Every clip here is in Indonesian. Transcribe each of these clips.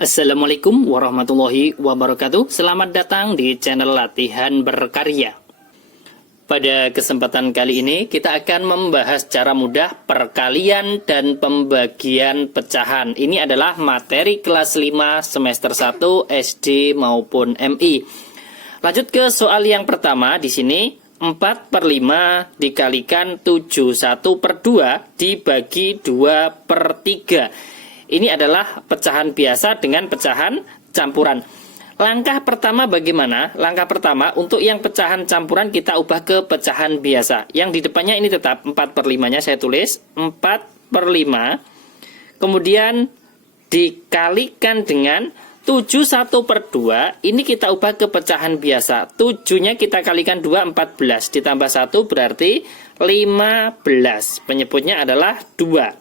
Assalamualaikum warahmatullahi wabarakatuh. Selamat datang di channel Latihan Berkarya. Pada kesempatan kali ini kita akan membahas cara mudah perkalian dan pembagian pecahan. Ini adalah materi kelas 5 semester 1 SD maupun MI. Lanjut ke soal yang pertama. Di sini 4/5 dikalikan 71/2 dibagi 2/3. Ini adalah pecahan biasa dengan pecahan campuran. Langkah pertama bagaimana? Langkah pertama untuk yang pecahan campuran kita ubah ke pecahan biasa. Yang di depannya ini tetap 4/5-nya saya tulis 4/5. Kemudian dikalikan dengan 71/2. Ini kita ubah ke pecahan biasa. 7-nya kita kalikan 2, 14. Ditambah 1 berarti 15. Penyebutnya adalah 2.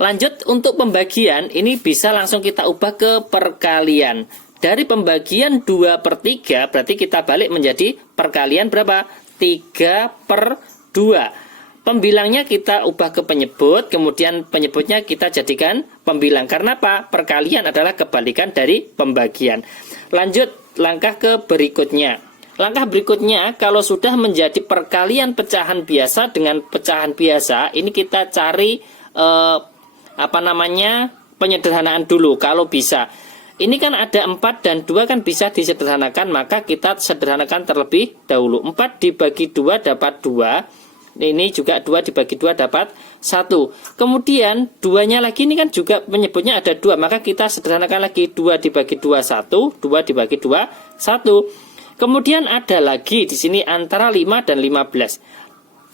Lanjut untuk pembagian, ini bisa langsung kita ubah ke perkalian. Dari pembagian 2/3 berarti kita balik menjadi perkalian berapa? 3/2. Pembilangnya kita ubah ke penyebut, kemudian penyebutnya kita jadikan pembilang. Karena apa? Perkalian adalah kebalikan dari pembagian. Lanjut langkah ke berikutnya. Langkah berikutnya, kalau sudah menjadi perkalian pecahan biasa dengan pecahan biasa, ini kita cari penyederhanaan dulu kalau bisa. Ini kan ada 4 dan 2 kan bisa disederhanakan, maka kita sederhanakan terlebih dahulu. 4 dibagi 2 dapat 2. Ini juga 2 dibagi 2 dapat 1. Kemudian 2-nya lagi ini kan juga menyebutnya ada 2, maka kita sederhanakan lagi 2 dibagi 2 1, 2 dibagi 2 1. Kemudian ada lagi di sini antara 5 dan 15.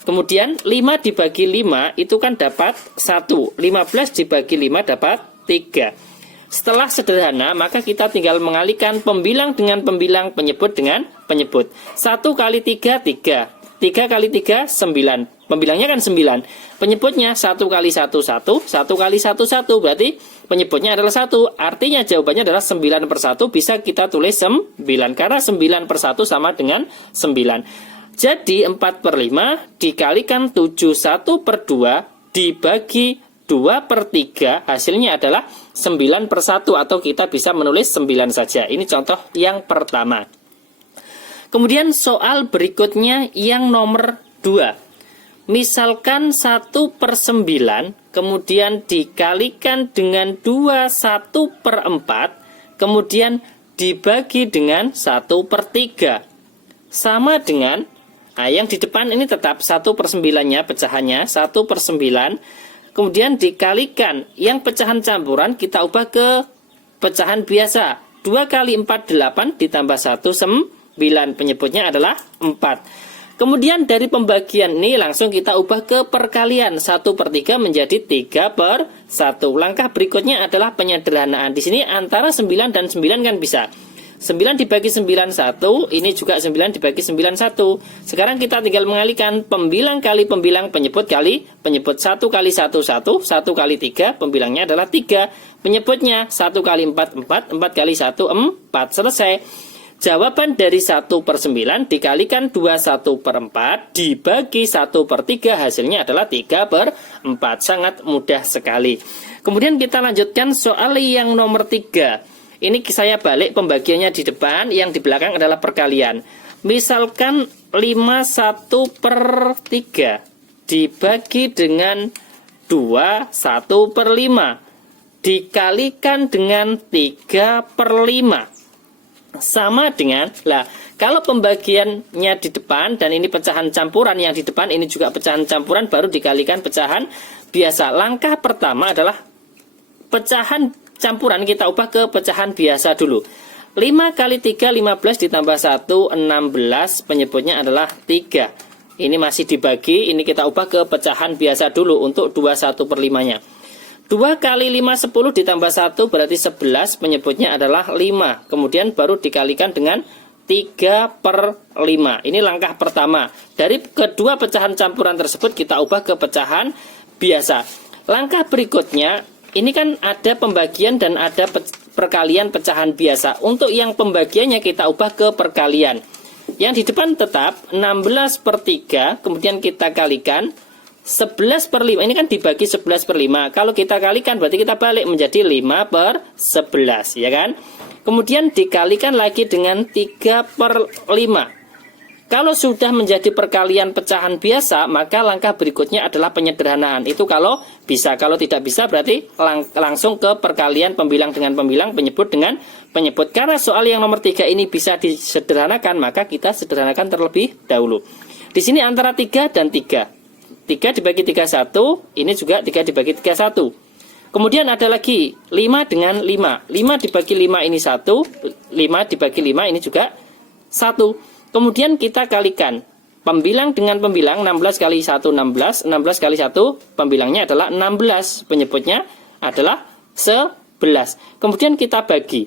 Kemudian 5 dibagi 5 itu kan dapat 1. 15 dibagi 5 dapat 3. Setelah sederhana, maka kita tinggal mengalihkan pembilang dengan pembilang, penyebut dengan penyebut. 1 kali 3, 3. 3 kali 3, 9. Pembilangnya kan 9. Penyebutnya 1 kali 1, 1. 1 kali 1, 1. Berarti penyebutnya adalah 1. Artinya jawabannya adalah 9/1. Bisa kita tulis 9. Karena 9/1 sama dengan 9. Jadi 4/5 dikalikan 71/2 dibagi 2/3 hasilnya adalah 9/1 atau kita bisa menulis 9 saja. Ini contoh yang pertama. Kemudian soal berikutnya yang nomor 2. Misalkan 1/9 kemudian dikalikan dengan 21/4 kemudian dibagi dengan 1/3. Sama dengan yang di depan ini tetap 1/9-nya pecahannya 1/9. Kemudian dikalikan yang pecahan campuran kita ubah ke pecahan biasa. 2 kali 4 8 ditambah 1 9. Penyebutnya adalah 4. Kemudian dari pembagian ini langsung kita ubah ke perkalian. 1/3 menjadi 3/1. Langkah berikutnya adalah penyederhanaan. Di sini antara 9 dan 9 kan bisa. 9 dibagi 9 1, ini juga 9 dibagi 9 1. Sekarang kita tinggal mengalihkan pembilang kali pembilang, penyebut kali penyebut. 1 kali 1 1, 1 kali 3, pembilangnya adalah 3. Penyebutnya 1 kali 4 4, 4 kali 1 4. Selesai. Jawaban dari 1/9 dikalikan 21/4 dibagi 1/3 hasilnya adalah 3/4. Sangat mudah sekali. Kemudian kita lanjutkan soal yang nomor 3. Ini saya balik pembagiannya di depan, yang di belakang adalah perkalian. Misalkan 51/3 dibagi dengan 2 1/5 dikalikan dengan 3/5 sama dengan, kalau pembagiannya di depan dan ini pecahan campuran, yang di depan ini juga pecahan campuran baru dikalikan pecahan biasa. Langkah pertama adalah pecahan campuran kita ubah ke pecahan biasa dulu. 5 kali 3 15 ditambah 1 16. Penyebutnya adalah 3. Ini masih dibagi, ini kita ubah ke pecahan biasa dulu untuk 21/5-nya. 2 kali 5 10 ditambah 1 berarti 11. Penyebutnya adalah 5. Kemudian baru dikalikan dengan 3/5. Ini langkah pertama. Dari kedua pecahan campuran tersebut kita ubah ke pecahan biasa. Langkah berikutnya, ini kan ada pembagian dan ada perkalian pecahan biasa. Untuk yang pembagiannya kita ubah ke perkalian. Yang di depan tetap 16/3, kemudian kita kalikan 11/5 ini kan dibagi 11/5. Kalau kita kalikan berarti kita balik menjadi 5/11, ya kan? Kemudian dikalikan lagi dengan 3/5. Kalau sudah menjadi perkalian pecahan biasa, maka langkah berikutnya adalah penyederhanaan. Itu kalau bisa. Kalau tidak bisa berarti langsung ke perkalian pembilang dengan pembilang, penyebut dengan penyebut. Karena soal yang nomor 3 ini bisa disederhanakan, maka kita sederhanakan terlebih dahulu. Di sini antara 3 dan 3. 3 dibagi 31, ini juga 3 dibagi 31. Kemudian ada lagi 5 dengan 5. 5 dibagi 5 ini 1, 5 dibagi 5 ini juga 1. Kemudian kita kalikan pembilang dengan pembilang, 16 kali 1 16, 16 kali 1 pembilangnya adalah 16, penyebutnya adalah 11. Kemudian kita bagi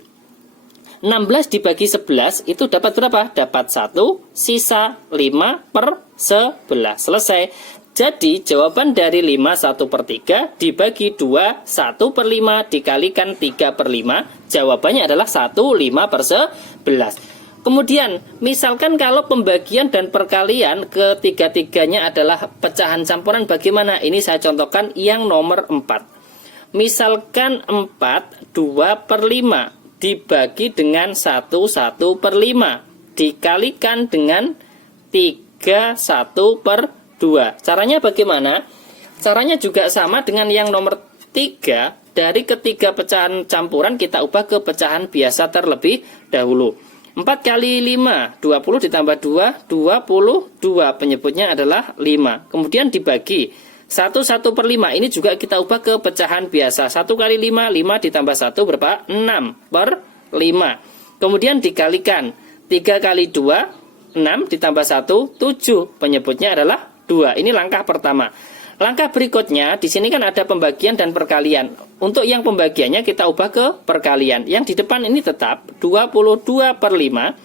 16 dibagi 11 itu dapat berapa? Dapat 1, sisa 5/11. Selesai. Jadi jawaban dari 5 1/3 dibagi 2 1/5 dikalikan 3/5, jawabannya adalah 1 5/11. Kemudian misalkan kalau pembagian dan perkalian ketiga-tiganya adalah pecahan campuran, bagaimana? Ini saya contohkan yang nomor 4. Misalkan 4 2/5 dibagi dengan 1 1/5 dikalikan dengan 3 1/2. Caranya bagaimana? Caranya juga sama dengan yang nomor 3. Dari ketiga pecahan campuran kita ubah ke pecahan biasa terlebih dahulu. 4 kali 5 20 ditambah 2 22, penyebutnya adalah 5. Kemudian dibagi 1 1/5, ini juga kita ubah ke pecahan biasa. 1 kali 5 5 ditambah 1 berapa? 6/5. Kemudian dikalikan 3 kali 2 6 ditambah 1 7, penyebutnya adalah 2. Ini langkah pertama. Langkah berikutnya, di sini kan ada pembagian dan perkalian. Untuk yang pembagiannya kita ubah ke perkalian. Yang di depan ini tetap 22/5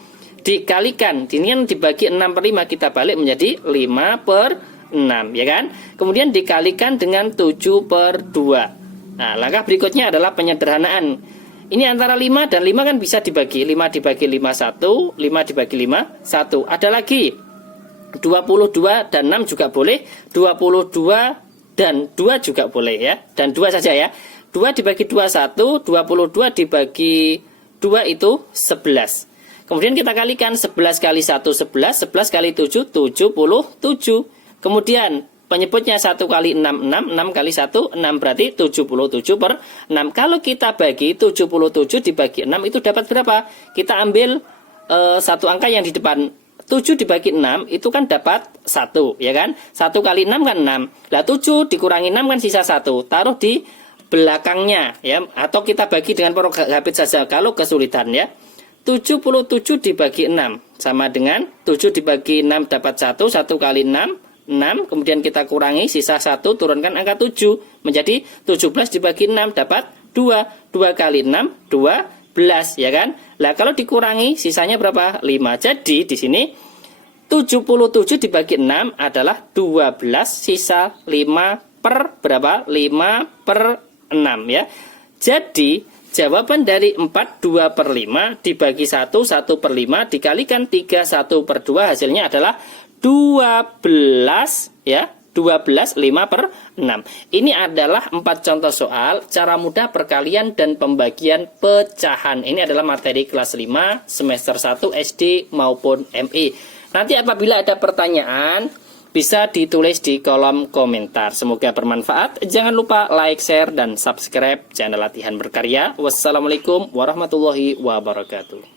dikalikan. Ini yang dibagi 6/5 kita balik menjadi 5/6, ya kan? Kemudian dikalikan dengan 7/2. Nah, langkah berikutnya adalah penyederhanaan. Ini antara 5 dan 5 kan bisa dibagi. 5 dibagi 5 1, 5 dibagi 5 1. Ada lagi 22 dan 6 juga boleh, 22 dan 2 juga boleh ya, dan 2 saja ya. 2 dibagi 2 1, 22 dibagi 2 itu 11. Kemudian kita kalikan 11 kali 1 11, 11 kali 7 77. Kemudian penyebutnya 1 kali 6 6, 6 kali 1 6, berarti 77/6. Kalau kita bagi 77 dibagi 6 itu dapat berapa? Kita ambil satu angka yang di depan. 7 dibagi 6 itu kan dapat 1, ya kan? 1 kali 6 kan 6. Lah 7 dikurangi 6 kan sisa 1. Taruh di belakangnya ya, atau kita bagi dengan Porogapit saja kalau kesulitan ya. 77 dibagi 6 sama dengan 7 dibagi 6 dapat 1, 1 kali 6 6, kemudian kita kurangi sisa 1, turunkan angka 7 menjadi 17 dibagi 6 dapat 2. 2 kali 6 12, ya kan? Lah kalau dikurangi sisanya berapa? 5. Jadi di sini 77 dibagi 6 adalah 12, sisa 5 per berapa? 5/6 ya. Jadi jawaban dari 4 2/5 dibagi 1 1/5 dikalikan 3 1/2 hasilnya adalah 12 ya. 12 5/6. Ini adalah 4 contoh soal cara mudah perkalian dan pembagian pecahan. Ini adalah materi kelas 5 semester 1 SD maupun MI. Nanti apabila ada pertanyaan bisa ditulis di kolom komentar. Semoga bermanfaat. Jangan lupa like, share, dan subscribe channel Latihan Berkarya. Wassalamualaikum warahmatullahi wabarakatuh.